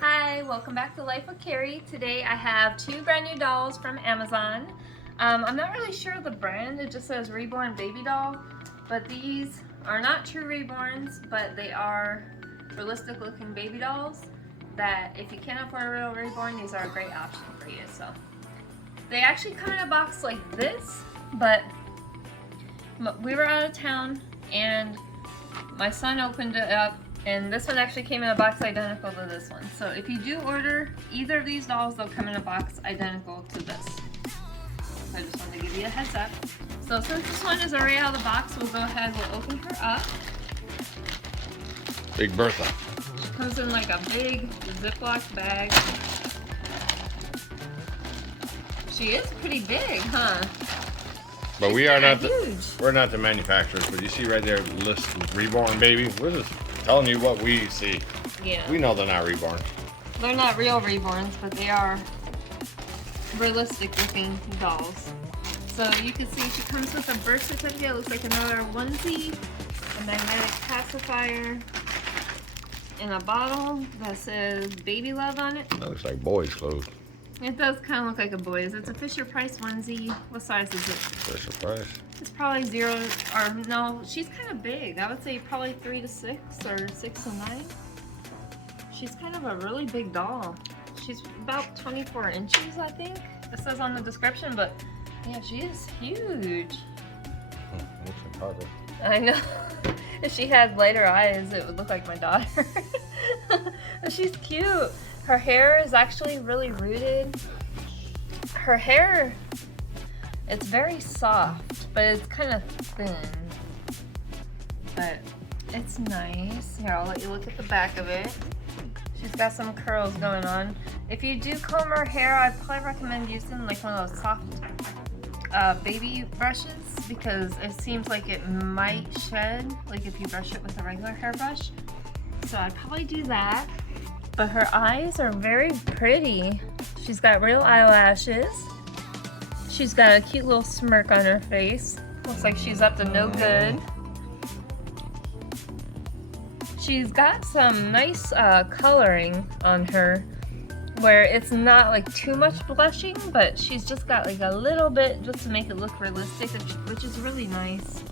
Hi, welcome back to Life with Carrie. Today I have two brand new dolls from Amazon. I'm not really sure of the brand, it just says Reborn Baby Doll, but these are not true Reborns, but they are realistic looking baby dolls that if you can't afford a real Reborn, these are a great option for you. So they actually come in a box like this, but we were out of town and my son opened it up and this one actually came in a box identical to this one. So if you do order either of these dolls, they'll come in a box identical to this. So I just wanted to give you a heads up. So since this one is already out of the box, we'll go ahead, we'll open her up. Big Bertha. She comes in like a big Ziploc bag. She is pretty big, huh? But we are not huge. the manufacturers, but you see right there list Reborn Baby. We're just telling you what we see. Yeah. We know they're not Reborns. They're not real Reborns, but they are realistic looking dolls. So you can see she comes with a birth certificate. It looks like another onesie, a magnetic pacifier, and a bottle that says Baby Love on it. That looks like boys' clothes. It does kind of look like a boy's. It's a Fisher Price onesie. What size is it? Fisher Price. It's probably 0, or no, she's kind of big. I would say probably 3 to 6 or 6 to 9. She's kind of a really big doll. She's about 24 inches, I think. It says on the description, but yeah, she is huge. Looks impossible. I know. If she had lighter eyes, it would look like my daughter. She's cute. Her hair is actually really rooted. Her hair, it's very soft, but it's kind of thin. But it's nice. Here, I'll let you look at the back of it. She's got some curls going on. If you do comb her hair, I'd probably recommend using like one of those soft baby brushes because it seems like it might shed, like if you brush it with a regular hairbrush. So I'd probably do that. But her eyes are very pretty. She's got real eyelashes. She's got a cute little smirk on her face. Looks like she's up to no good. She's got some nice coloring on her where it's not like too much blushing, but she's just got like a little bit just to make it look realistic, which is really nice.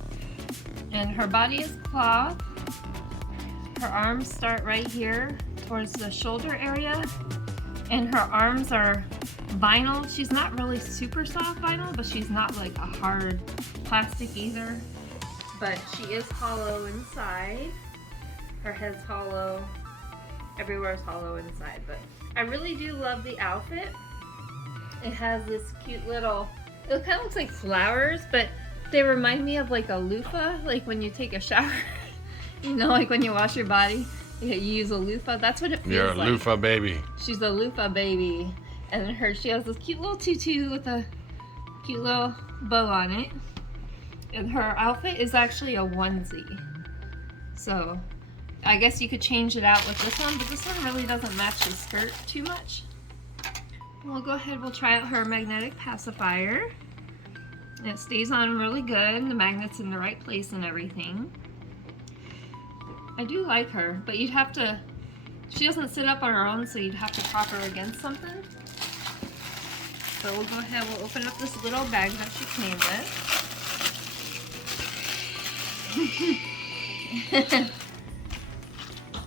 And her body is cloth. Her arms start right here towards the shoulder area, and her arms are vinyl. She's not really super soft vinyl, but she's not like a hard plastic either. But she is hollow inside. Her head's hollow. Everywhere is hollow inside. But I really do love the outfit. It has this cute little, it kind of looks like flowers, but they remind me of like a loofah, like when you take a shower. You know, like when you wash your body, you use a loofah. That's what it feels like. You're a loofah baby. She's a loofah baby. And she has this cute little tutu with a cute little bow on it. And her outfit is actually a onesie. So I guess you could change it out with this one, but this one really doesn't match the skirt too much. We'll go ahead, we'll try out her magnetic pacifier. And it stays on really good. The magnet's in the right place and everything. I do like her, but you'd have to, she doesn't sit up on her own, so you'd have to prop her against something. So we'll go ahead, we'll open up this little bag that she came with.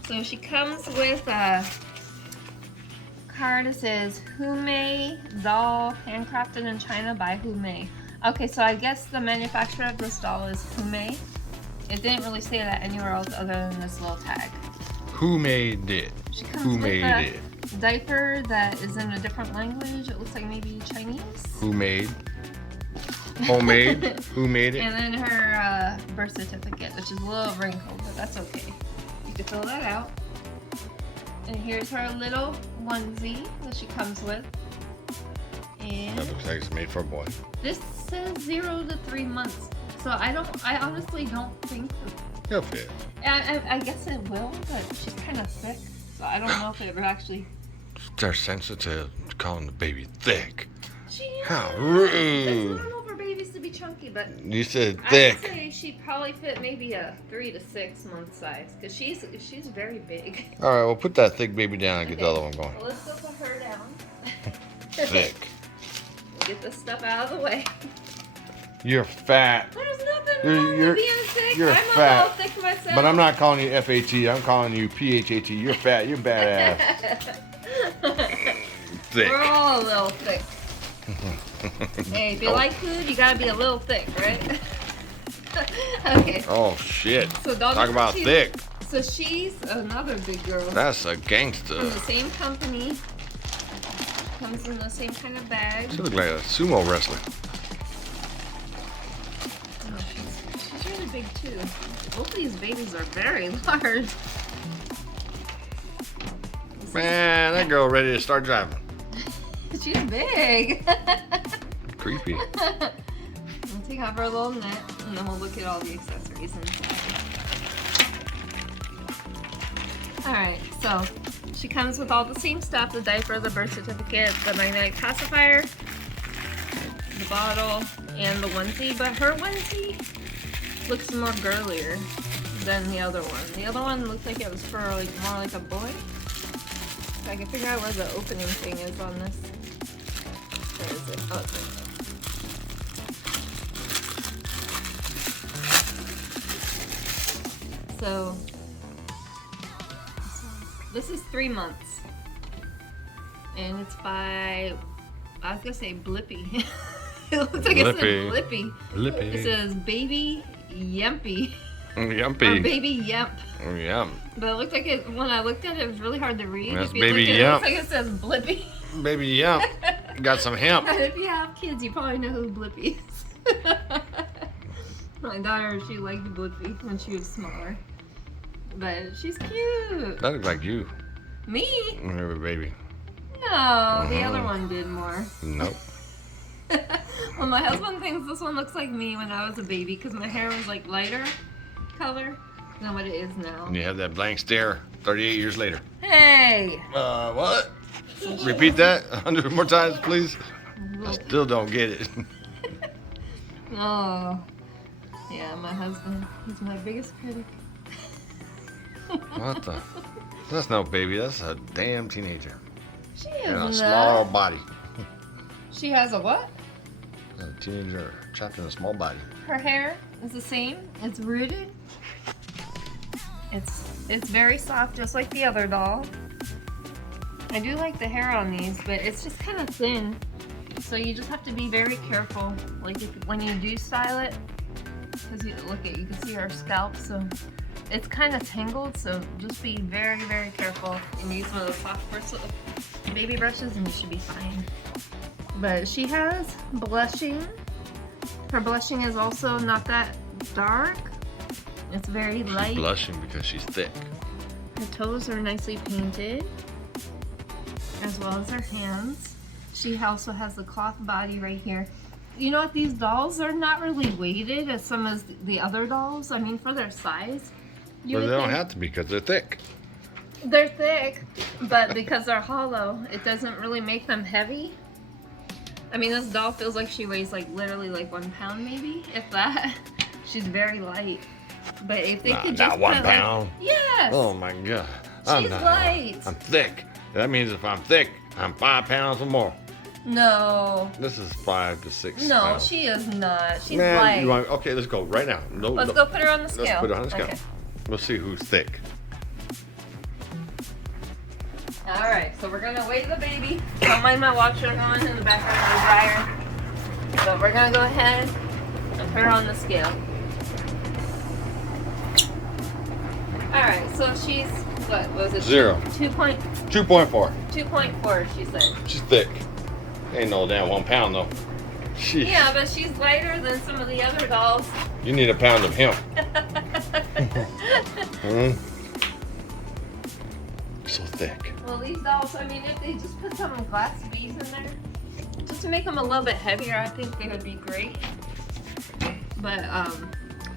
So she comes with a card that says Hume doll, handcrafted in China by Hume. Okay, so I guess the manufacturer of this doll is Hume. It didn't really say that anywhere else other than this little tag. Who made it? She comes Who with made a it? diaper that is in a different language. It looks like maybe Chinese. Who made? Homemade? Who made it? And then her birth certificate, which is a little wrinkled, but that's okay. You can fill that out. And here's her little onesie that she comes with. And That looks like it's made for a boy. this says 0 to 3 months. So I honestly don't think, He'll fit. I guess it will, but she's kind of thick. So I don't know if it would actually. They're sensitive to calling the baby thick. She is. How It's rude. normal for babies to be chunky, but You said I would thick. say she probably fit maybe a 3 to 6 month size because she's very big. All right, well, put that thick baby down and get the Okay. other one going. Well, let's go put her down. Thick. Get this stuff out of the way. You're fat. There's nothing wrong with being thick. you're I'm fat. a little thick myself. But I'm not calling you FAT. I'm calling you PHAT. You're fat. You're badass. Thick. We're all a little thick. Hey, if you like food, you gotta be a little thick, right? Okay. Oh shit. So dog Talk about she's- thick. So she's another big girl. That's a From gangster. the same company. Comes in the same kind of bag. She looks like a sumo wrestler. Oh, she's really big too. Both of these babies are very large. Man, that girl ready to start driving. She's big. Creepy. We'll take off our little net and then we'll look at all the accessories inside. Alright, so she comes with all the same stuff, the diaper, the birth certificate, the magnetic pacifier, the bottle, and the onesie, but her onesie looks more girlier than the other one. The other one looked like it was for like more like a boy. So I can figure out where the opening thing is on this. Where is it? Oh, it's right there. So this is 3 months. And it's by, I was gonna say Blippy. It looks like it said Blippy. Blippy. It says Baby Yempy. Yumpy. Or Baby Yemp. Yum. But it looked like it, when I looked at it, it was really hard to read. That's If you Baby look at Yemp. it looks like it says Blippy. Baby yump. Got some hemp. And if you have kids, you probably know who Blippy is. My daughter, she liked Blippy when she was smaller. But she's cute. That looks like you. Me? When you were a baby. No, the other one did more. Nope. Well, my husband thinks this one looks like me when I was a baby because my hair was like lighter color than what it is now. And you have that blank stare 38 years later. Hey! What? Repeat that 100 more times, please. I still don't get it. Oh. Yeah, my husband, he's my biggest critic. What the? That's no baby. That's a damn teenager. She And a is small not. body. She has a what? A teenager trapped in a small body. Her hair is the same. It's rooted. It's very soft, just like the other doll. I do like the hair on these, but it's just kind of thin. So you just have to be very careful, like when you do style it, because you can see her scalp, so it's kind of tangled. So just be very, very careful and use one of the soft baby brushes, and you should be fine. But she has blushing. Her blushing is also not that dark. It's very light. She's blushing because she's thick. Her toes are nicely painted, as well as her hands. She also has the cloth body right here. You know what? These dolls are not really weighted as some as the other dolls. I mean, for their size. But they don't have to be because they're thick. They're thick, but because they're hollow, it doesn't really make them heavy. I mean, this doll feels like she weighs like literally like 1 pound maybe, if that. She's very light. But if they could just Not 1 put, like- pound. Yes. Oh my god. She's light. I'm thick. That means if I'm thick, I'm 5 pounds or more. No. This is 5 to 6 No, pounds. she is not. She's Man, light. you want, okay, let's go right now. No, Let's no. go put her on the scale. Let's put her on the scale. Okay. We'll see who's thick. All right, so we're gonna weigh the baby. Don't mind my washer going in the background of the dryer. So we're gonna go ahead and put her on the scale. All right, so she's what was it? 0. 2.4. 2.4. She said. She's thick. Ain't no damn 1 pound though. Sheesh. Yeah, but she's lighter than some of the other dolls. You need a pound of hemp. So thick. Well, these dolls, I mean, if they just put some glass beads in there, just to make them a little bit heavier, I think they would be great. But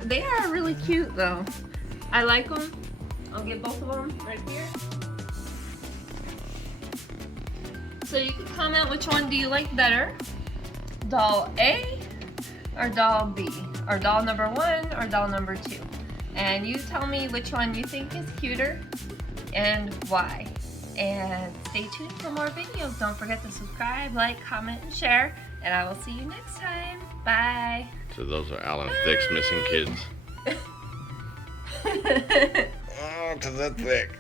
they are really cute though. I like them. I'll get both of them right here. So you can comment which one do you like better, doll A or doll B, or doll number 1 or doll number 2. And you tell me which one you think is cuter and why. And stay tuned for more videos. Don't forget to subscribe, like, comment, and share. And I will see you next time. Bye. So those are Alan Thicke's missing kids. Oh, 'cause that's thick.